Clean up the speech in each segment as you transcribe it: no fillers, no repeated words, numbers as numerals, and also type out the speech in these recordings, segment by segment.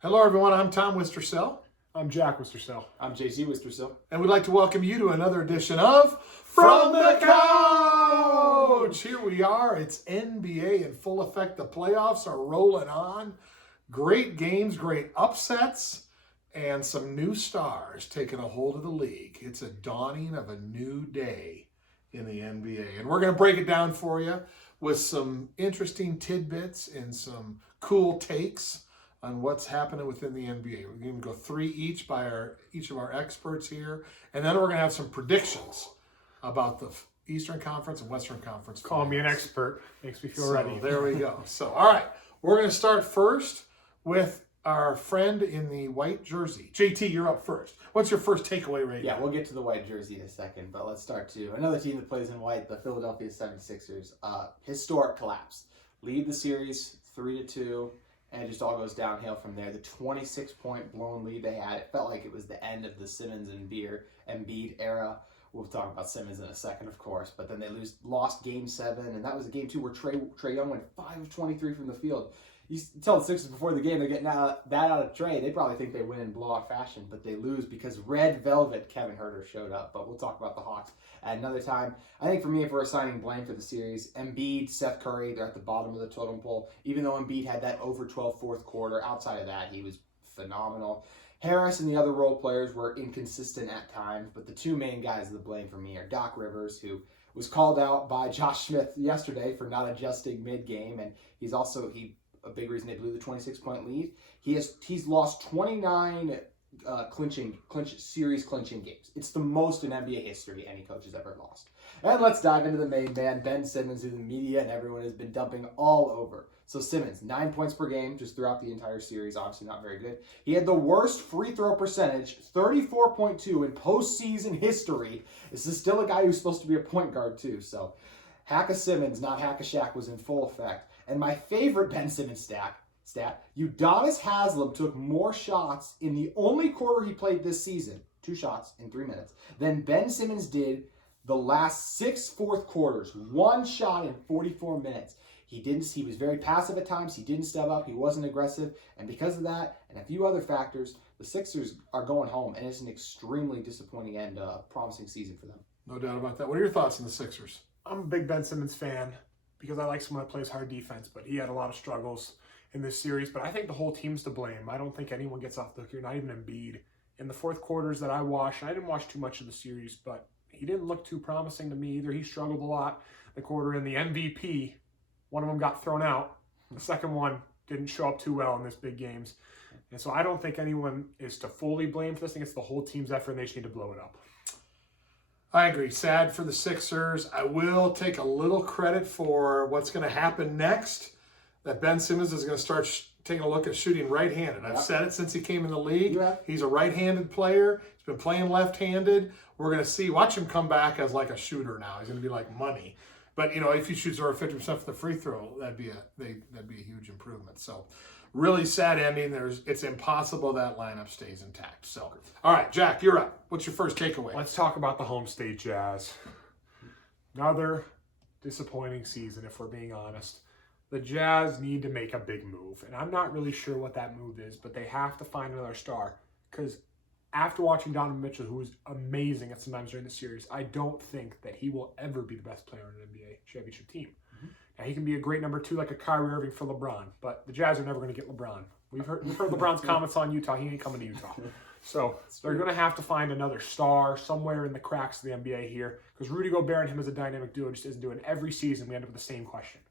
Hello, everyone. I'm Tom Wistersell. I'm Jack Wistersell. I'm JC Wistersell. And we'd like to welcome you to another edition of From the Couch. Here we are. It's NBA in full effect. The playoffs are rolling on. Great games, great upsets, and some new stars taking a hold of the league. It's a dawning of a new day in the NBA. And we're going to break it down for you with some interesting tidbits and some cool takes on what's happening within the NBA. We're going to go three each by each of our experts here, and then we're going to have some predictions about the Eastern Conference and Western Conference. Call me an expert. Makes me feel ready. There we go. So, all right, we're going to start first with our friend in the white jersey. JT, you're up first. What's your first takeaway right now? Yeah, we'll get to the white jersey in a second, but let's start to another team that plays in white, the Philadelphia 76ers. Historic collapse. Lead the series 3-2. And it just all goes downhill from there. The 26-point blown lead they had, it felt like it was the end of the Simmons and Embiid era. We'll talk about Simmons in a second, of course. But then they lost Game 7, and that was a Game 2 where Trae Young went 5 of 23 from the field. You tell the Sixers before the game they're getting that out of Trae. They probably think they win in blowout fashion, but they lose because Red Velvet Kevin Huerter showed up. But we'll talk about the Hawks at another time. I think for me, if we're assigning blame for the series, Embiid, Seth Curry, they're at the bottom of the totem pole. Even though Embiid had that over 12 fourth quarter, outside of that, he was phenomenal. Harris and the other role players were inconsistent at times, but the two main guys of the blame for me are Doc Rivers, who was called out by Josh Smith yesterday for not adjusting mid-game, and he's a big reason they blew the 26-point lead. He's lost 29 series clinching games. It's the most in NBA history any coach has ever lost. And let's dive into the main man, Ben Simmons, who the media and everyone has been dumping all over. So Simmons, 9 points per game just throughout the entire series, obviously not very good. He had the worst free throw percentage, 34.2 in postseason history. This is still a guy who's supposed to be a point guard too. So Hack a Simmons, not Hack a Shaq, was in full effect. And my favorite Ben Simmons stat, Udonis Haslem took more shots in the only quarter he played this season, 2 shots in 3 minutes, than Ben Simmons did the last 6 fourth quarters, 1 shot in 44 minutes. He was very passive at times. He didn't step up. He wasn't aggressive. And because of that and a few other factors, the Sixers are going home. And it's an extremely disappointing and promising season for them. No doubt about that. What are your thoughts on the Sixers? I'm a big Ben Simmons fan because I like someone that plays hard defense, but he had a lot of struggles in this series. But I think the whole team's to blame. I don't think anyone gets off the hook here, not even Embiid. In the fourth quarters that I watched, I didn't watch too much of the series, but he didn't look too promising to me either. He struggled a lot the quarter in the MVP. One of them got thrown out. The second one didn't show up too well in this big games. And so I don't think anyone is to fully blame for this. I think it's the whole team's effort, and they just need to blow it up. I agree. Sad for the Sixers. I will take a little credit for what's going to happen next, that Ben Simmons is going to start taking a look at shooting right-handed. I've said it since he came in the league. Yeah. He's a right-handed player. He's been playing left-handed. We're going to watch him come back as like a shooter now. He's going to be like money. But, if he shoots over 50% for the free throw, that'd be a huge improvement. So, really sad ending. It's impossible that lineup stays intact. So, all right, Jack, you're up. What's your first takeaway? Let's talk about the home state Jazz. Another disappointing season, if we're being honest. The Jazz need to make a big move, and I'm not really sure what that move is, but they have to find another star. Because after watching Donovan Mitchell, who was amazing at sometimes during the series, I don't think that he will ever be the best player on an NBA championship team. Mm-hmm. Now, he can be a great number 2 like a Kyrie Irving for LeBron, but the Jazz are never going to get LeBron. We've heard LeBron's comments on Utah. He ain't coming to Utah. So they're going to have to find another star somewhere in the cracks of the NBA here, because Rudy Gobert and him as a dynamic duo just isn't doing. Every season we end up with the same question.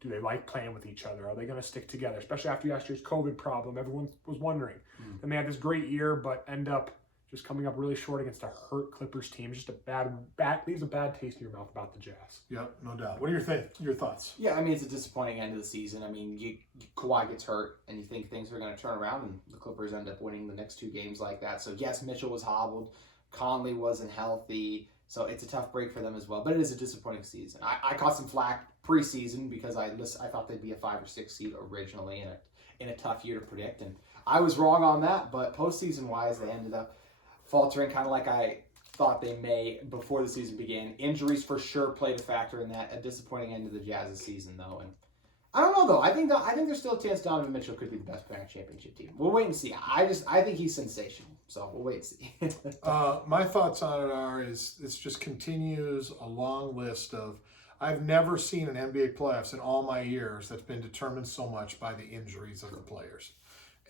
Do they like playing with each other? Are they going to stick together? Especially after last year's COVID problem, everyone was wondering. And they had this great year, but end up just coming up really short against a hurt Clippers team. Just leaves a bad taste in your mouth about the Jazz. Yep, no doubt. What are your thoughts? Yeah, I mean, it's a disappointing end of the season. I mean, Kawhi gets hurt, and you think things are going to turn around, and the Clippers end up winning the next 2 games like that. So, yes, Mitchell was hobbled. Conley wasn't healthy. So it's a tough break for them as well. But it is a disappointing season. I caught some flack preseason because I thought they'd be a 5 or 6 seed originally in a tough year to predict. And I was wrong on that. But postseason-wise, they ended up faltering kind of like I thought they may before the season began. Injuries for sure played a factor in that. A disappointing end to the Jazz's season, though. And I don't know though. I think there's still a chance Donovan Mitchell could be the best player on a championship team. We'll wait and see. I think he's sensational. So we'll wait and see. My thoughts on it are this just continues a long list of. I've never seen an NBA playoffs in all my years that's been determined so much by the injuries of the players.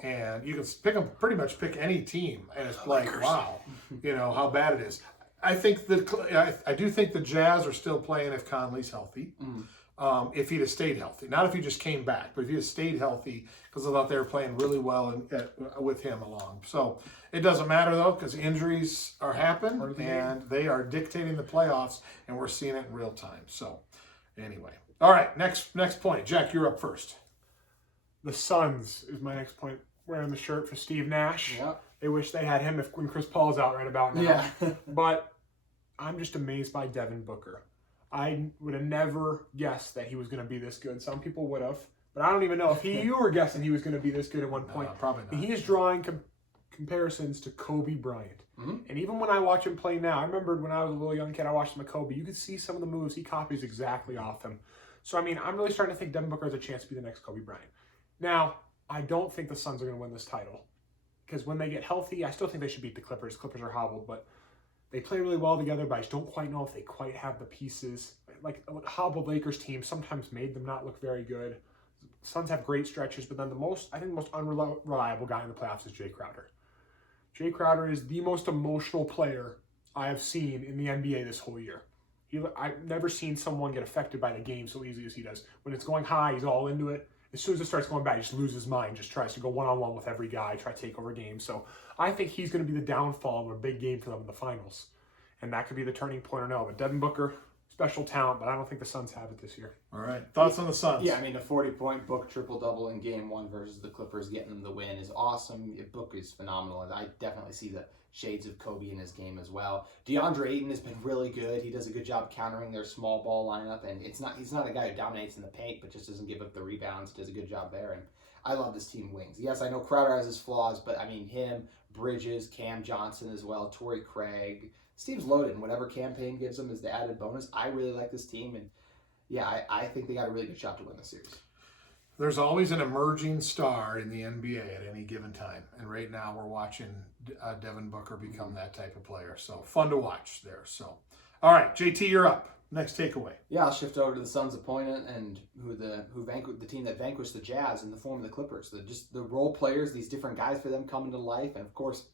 And you can pretty much pick any team, and it's like, wow, how bad it is. I do think the Jazz are still playing if Conley's healthy. If he'd have stayed healthy, not if he just came back, but if he had stayed healthy, because I thought they were playing really well with him along. So it doesn't matter though, because injuries are happening and they are dictating the playoffs, and we're seeing it in real time. So anyway, all right, next point, Jack, you're up first. The Suns is my next point. Wearing the shirt for Steve Nash. Yep. They wish they had him when Chris Paul's out right about now. Yeah. But I'm just amazed by Devin Booker. I would have never guessed that he was going to be this good. Some people would have, but I don't even know if you were guessing he was going to be this good at one point. No, probably not. He is drawing comparisons to Kobe Bryant. And even when I watch him play now, I remembered when I was a little young kid, I watched him at Kobe. You could see some of the moves he copies exactly off him. So, I mean, I'm really starting to think Devin Booker has a chance to be the next Kobe Bryant. Now, I don't think the Suns are going to win this title because when they get healthy, I still think they should beat the Clippers. Clippers are hobbled, but they play really well together, but I just don't quite know if they quite have the pieces. Like a hobbled Lakers team sometimes made them not look very good. Suns have great stretches, but then the most unreliable guy in the playoffs is Jay Crowder. Jay Crowder is the most emotional player I have seen in the NBA this whole year. I've never seen someone get affected by the game so easily as he does. When it's going high, he's all into it. As soon as it starts going bad, he just loses his mind, just tries to go one-on-one with every guy, try to take over games. So I think he's going to be the downfall of a big game for them in the finals. And that could be the turning point or no. But Devin Booker, special talent, but I don't think the Suns have it this year. All right. Thoughts on the Suns? Yeah, I mean, a 40-point Book triple-double in Game 1 versus the Clippers getting them the win is awesome. Book is phenomenal, and I definitely see the shades of Kobe in his game as well. DeAndre Ayton has been really good. He does a good job countering their small ball lineup, and he's not a guy who dominates in the paint, but just doesn't give up the rebounds. He does a good job there, and I love this team wings. Yes, I know Crowder has his flaws, but I mean, him, Bridges, Cam Johnson as well, Torrey Craig. This team's loaded, and whatever campaign gives them is the added bonus. I really like this team, and yeah, I think they got a really good shot to win the series. There's always an emerging star in the NBA at any given time. And right now we're watching Devin Booker become that type of player. So fun to watch there. So, all right, JT, you're up. Next takeaway. Yeah, I'll shift over to the Suns' opponent and the team that vanquished the Jazz in the form of the Clippers. The role players, these different guys for them coming to life. And of course,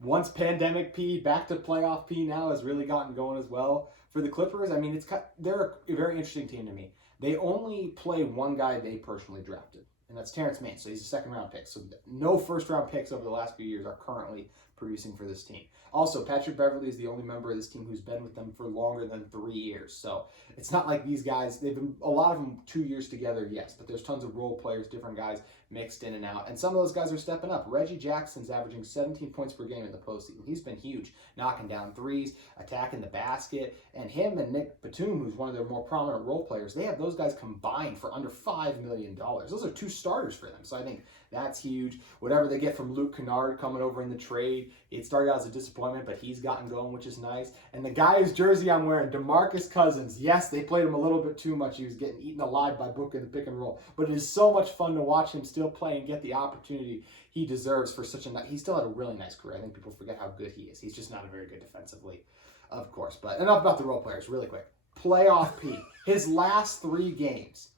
once pandemic P, back to playoff P now has really gotten going as well. For the Clippers, I mean, they're a very interesting team to me. They only play one guy they personally drafted, and that's Terrence Mann. So he's a second-round pick. So no first-round picks over the last few years are currently producing for this team. Also, Patrick Beverley is the only member of this team who's been with them for longer than 3 years. So it's not like these guys, they've been, a lot of them 2 years together, yes, but there's tons of role players, different guys mixed in and out. And some of those guys are stepping up. Reggie Jackson's averaging 17 points per game in the postseason. He's been huge, knocking down threes, attacking the basket. And him and Nick Batum, who's one of their more prominent role players, they have those guys combined for under $5 million. Those are 2 starters for them. So I think that's huge. Whatever they get from Luke Kennard coming over in the trade, it started out as a disappointment, but he's gotten going, which is nice. And the guy whose jersey I'm wearing, DeMarcus Cousins, yes, they played him a little bit too much. He was getting eaten alive by Book in the pick and roll. But it is so much fun to watch him still play and get the opportunity he deserves for such a... He still had a really nice career. I think people forget how good he is. He's just not a very good defensively, of course. But enough about the role players, really quick. Playoff P. His last 3 games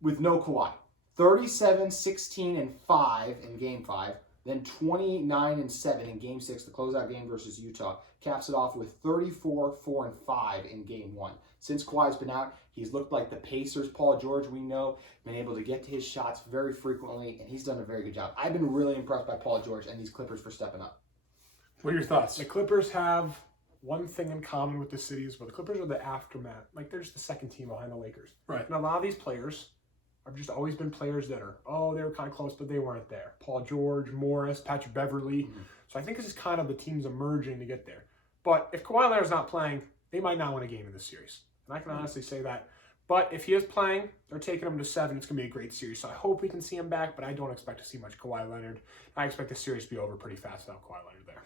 with no Kawhi. 37, 16, and 5 in Game 5. Then 29 and 7 in Game 6, the closeout game versus Utah. Caps it off with 34, 4, and 5 in Game 1. Since Kawhi's been out, he's looked like the Pacers' Paul George, we know, been able to get to his shots very frequently, and he's done a very good job. I've been really impressed by Paul George and these Clippers for stepping up. What are your thoughts? The Clippers have one thing in common with the cities, but the Clippers are the aftermath. Like, they're just the second team behind the Lakers. Right. And a lot of these players have just always been players that are, they were kind of close, but they weren't there. Paul George, Morris, Patrick Beverley. Mm-hmm. So I think this is kind of the teams emerging to get there. But if Kawhi Leonard's not playing, they might not win a game in this series. And I can honestly say that. But if he is playing, they're taking him to 7. It's going to be a great series. So I hope we can see him back, but I don't expect to see much Kawhi Leonard. I expect the series to be over pretty fast without Kawhi Leonard there.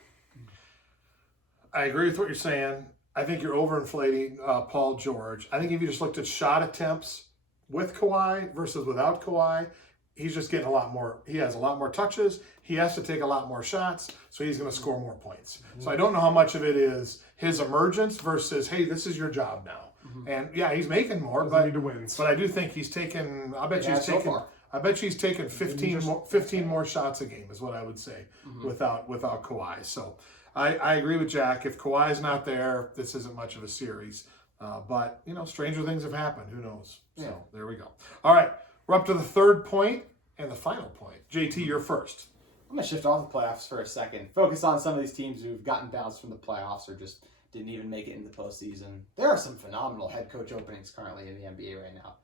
I agree with what you're saying. I think you're overinflating Paul George. I think if you just looked at shot attempts, with Kawhi versus without Kawhi, he's just getting a lot more. He has a lot more touches. He has to take a lot more shots, so he's going to score more points. So I don't know how much of it is his emergence versus, hey, this is your job now. And yeah, he's making more, but need to win. But I do think he's taken. I bet he's taken. I bet she's taken 15 more shots a game is what I would say without Kawhi. So I agree with Jack. If Kawhi's not there, this isn't much of a series. But stranger things have happened. Who knows? So there we go. All right, we're up to the third point and the final point. JT, you're first. I'm going to shift off the playoffs for a second. Focus on some of these teams who've gotten bounced from the playoffs or just didn't even make it in the postseason. There are some phenomenal head coach openings currently in the NBA right now.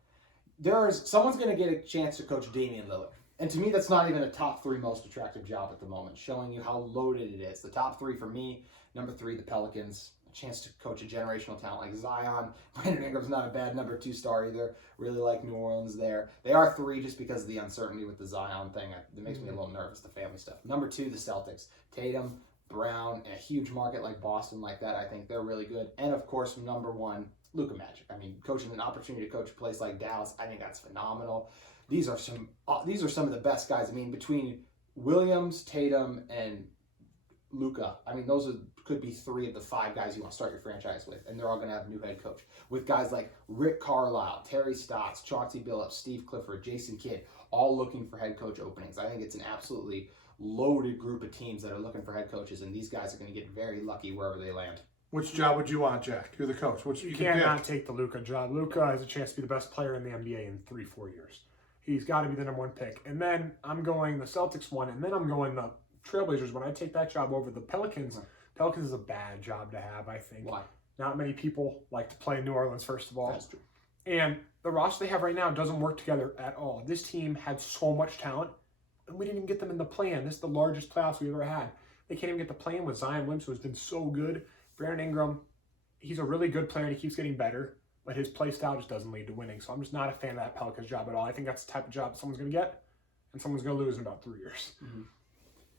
Someone's going to get a chance to coach Damian Lillard. And to me, that's not even a top 3 most attractive job at the moment, showing you how loaded it is. The top 3 for me, number 3, the Pelicans. A chance to coach a generational talent like Zion. Brandon Ingram's not a bad number 2 star either. Really like New Orleans there. They are 3 just because of the uncertainty with the Zion thing. It makes me a little nervous, the family stuff. Number 2, the Celtics. Tatum, Brown, in a huge market like Boston like that, I think they're really good. And of course, number 1, Luka Magic. I mean, coaching an opportunity to coach a place like Dallas, I think that's phenomenal. These are some of the best guys. I mean, between Williams, Tatum, and Luka, I mean, could be 3 of the 5 guys you want to start your franchise with, and they're all going to have a new head coach. With guys like Rick Carlisle, Terry Stotts, Chauncey Billups, Steve Clifford, Jason Kidd, all looking for head coach openings. I think it's an absolutely loaded group of teams that are looking for head coaches, and these guys are going to get very lucky wherever they land. Which job would you want, Jack? You're the coach. You cannot take the Luka job. Luka has a chance to be the best player in the NBA in 3-4 years. He's got to be the number 1 pick. And then I'm going the Celtics one, and then I'm going the Trailblazers one. I take that job over the Pelicans. Pelicans is a bad job to have, I think. Why? Not many people like to play in New Orleans, first of all. That's true. And the roster they have right now doesn't work together at all. This team had so much talent, and we didn't even get them in the play-in. This is the largest playoffs we've ever had. They can't even get the play-in with Zion Williams, who has been so good. Brandon Ingram, he's a really good player, and he keeps getting better, but his play style just doesn't lead to winning. So I'm just not a fan of that Pelicans job at all. I think that's the type of job someone's going to get, and someone's going to lose in about 3 years.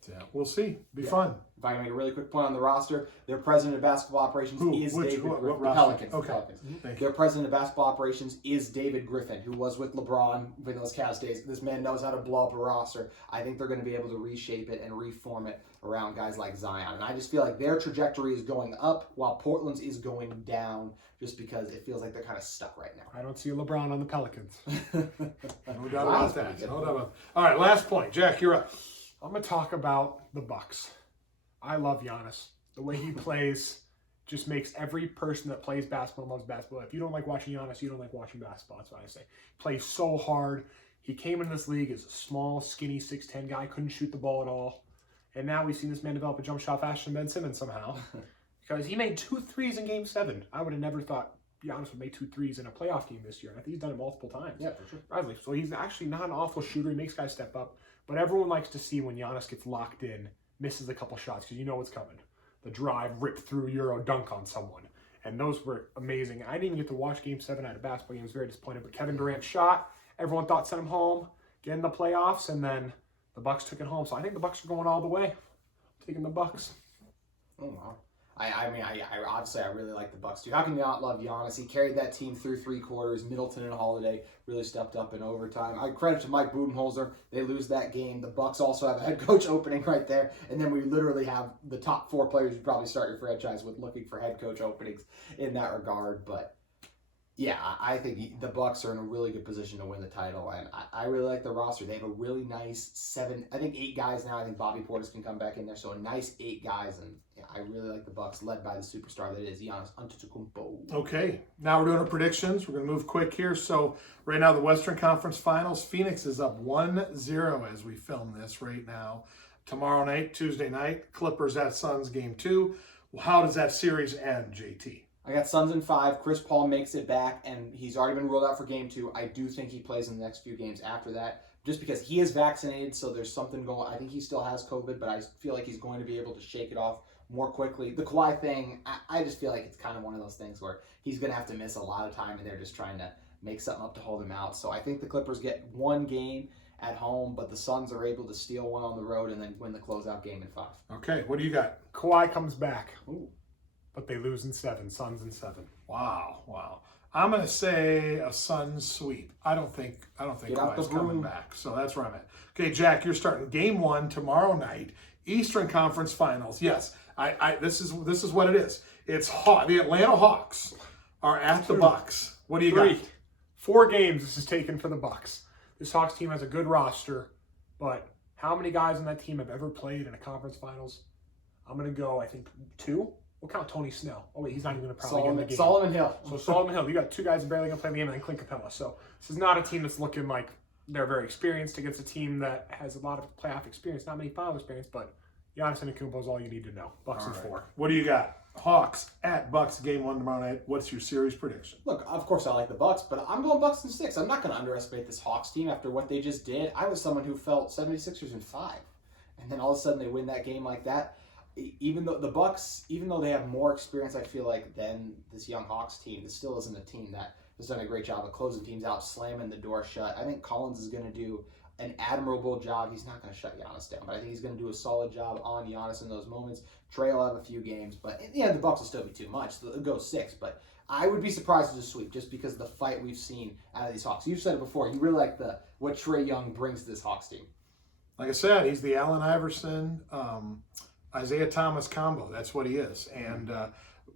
Yeah, we'll see. Be fun. If I can make a really quick point on the roster, their president of basketball operations is David Griffin. The Pelicans. Okay. Pelicans. Their president of basketball operations is David Griffin, who was with LeBron in those Cavs days. This man knows how to blow up a roster. I think they're going to be able to reshape it and reform it around guys like Zion. And I just feel like their trajectory is going up while Portland's is going down just because it feels like they're kind of stuck right now. I don't see LeBron on the Pelicans. No doubt about that. No doubt about that. All right, last point. Jack, you're up. I'm going to talk about the Bucks. I love Giannis. The way he plays just makes every person that plays basketball loves basketball. If you don't like watching Giannis, you don't like watching basketball. That's what I say. Plays so hard. He came into this league as a small, skinny, 6'10" guy, couldn't shoot the ball at all. And now we've seen this man develop a jump shot faster than Ben Simmons somehow. Because he made 2 threes in Game 7. I would have never thought Giannis would make 2 threes in a playoff game this year. I think he's done it multiple times. Yeah, for sure. So he's actually not an awful shooter. He makes guys step up. But everyone likes to see when Giannis gets locked in, misses a couple shots, because you know what's coming. The drive, rip through, Euro dunk on someone. And those were amazing. I didn't even get to watch Game 7 at a basketball game. I was very disappointed. But Kevin Durant shot. Everyone thought sent him home, get in the playoffs, and then the Bucks took it home. So I think the Bucks are going all the way. I'm taking the Bucks. Oh, wow. I obviously I really like the Bucks too. How can you not love Giannis? He carried that team through 3 quarters. Middleton and Holiday really stepped up in overtime. I credit to Mike Budenholzer. They lose that game. The Bucks also have a head coach opening right there, and then we literally have the top 4 players you probably start your franchise with looking for head coach openings in that regard. But yeah, I think the Bucks are in a really good position to win the title, and I really like the roster. They have a really nice 8 guys now. I think Bobby Portis can come back in there, so a nice 8 guys, and yeah, I really like the Bucks, led by the superstar that is Giannis Antetokounmpo. Okay, now we're doing our predictions. We're going to move quick here. So right now, the Western Conference Finals, Phoenix is up 1-0 as we film this right now. Tomorrow night, Tuesday night, Clippers at Suns, Game 2. How does that series end, JT? I got Suns in 5. Chris Paul makes it back, and he's already been ruled out for Game 2. I do think he plays in the next few games after that, just because he is vaccinated, so there's something going. I think he still has COVID, but I feel like he's going to be able to shake it off more quickly. The Kawhi thing, I just feel like it's kind of one of those things where he's going to have to miss a lot of time, and they're just trying to make something up to hold him out. So I think the Clippers get 1 game at home, but the Suns are able to steal 1 on the road and then win the closeout game in 5. Okay, what do you got? Kawhi comes back. Ooh. But they lose in 7. Suns in 7. Wow. I'm going to say a Suns sweep. I don't think Get out the Kawhi's coming broom. back. So that's where I'm at. Okay, Jack, you're starting game 1 tomorrow night. Eastern Conference Finals. Yes, this is what it is. It's hot. The Atlanta Hawks are at the Bucks. What do you got? 4 games this is taken for the Bucks. This Hawks team has a good roster, but how many guys on that team have ever played in a conference finals? I'm going to go, I think, 2. We'll count Tony Snell. Oh, wait, he's not even going to probably get in the game. Solomon Hill. So Solomon Hill, you got 2 guys that barely going to play the game, and then Clint Capella. So this is not a team that's looking like they're very experienced against a team that has a lot of playoff experience, not many final experience, but Giannis Antetokounmpo is all you need to know. Bucks in 4. What do you got? Hawks at Bucks, game 1 tomorrow night. What's your series prediction? Look, of course I like the Bucks, but I'm going Bucks in 6. I'm not going to underestimate this Hawks team after what they just did. I was someone who felt 76ers in 5. And then all of a sudden they win that game like that. Even though the Bucks, even though they have more experience, I feel like, than this young Hawks team, this still isn't a team that has done a great job of closing teams out, slamming the door shut. I think Collins is going to do an admirable job. He's not going to shut Giannis down, but I think he's going to do a solid job on Giannis in those moments. Trey will have a few games, but in the end, the Bucks will still be too much. They'll go 6, but I would be surprised to sweep just because of the fight we've seen out of these Hawks. You've said it before. You really like what Trey Young brings to this Hawks team. Like I said, he's the Allen Iverson, Isaiah Thomas combo. That's what he is. And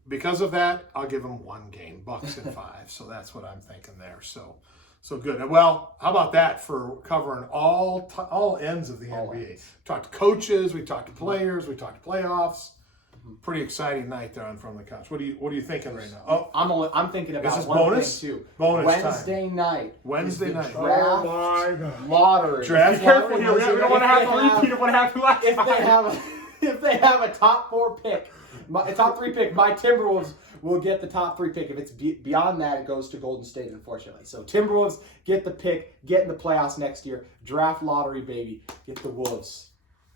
because of that, I'll give him 1 game, Bucks in 5. So that's what I'm thinking there. So good. Well, how about that for covering all ends of the NBA? We talked to coaches, we talked to players, we talked to playoffs. Pretty exciting night there on From the Couch. What are you thinking right now? Oh, I'm thinking about is this one bonus? thing too. Bonus Wednesday time. night. Wednesday night. Draft Oh my God. lottery. Draft Be careful here. We lottery. don't want to have a repeat of what happened last If time. they have a top 4 pick, a top 3 pick, my Timberwolves will get the top 3 pick. If it's beyond that, it goes to Golden State, unfortunately. So Timberwolves get the pick, get in the playoffs next year. Draft lottery, baby. Get the Wolves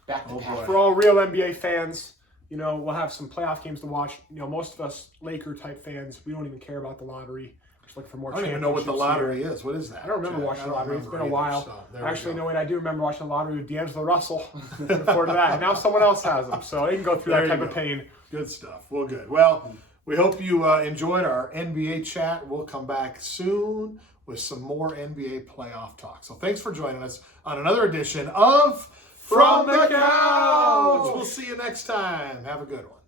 back to back. For all real NBA fans, we'll have some playoff games to watch. Most of us Laker-type fans, we don't even care about the lottery. Just looking for more I don't even know what the championships lottery here. is. What is that? I don't remember Jack? watching the lottery. It's been a either, while. so there we Actually, go. no, wait, I do remember watching the lottery with D'Angelo Russell. Looking forward to that. And now someone else has them, so they can go through that type of pain. Good stuff. Well, good. Well, we hope you enjoyed our NBA chat. We'll come back soon with some more NBA playoff talk. So thanks for joining us on another edition of From the Couch. We'll see you next time. Have a good one.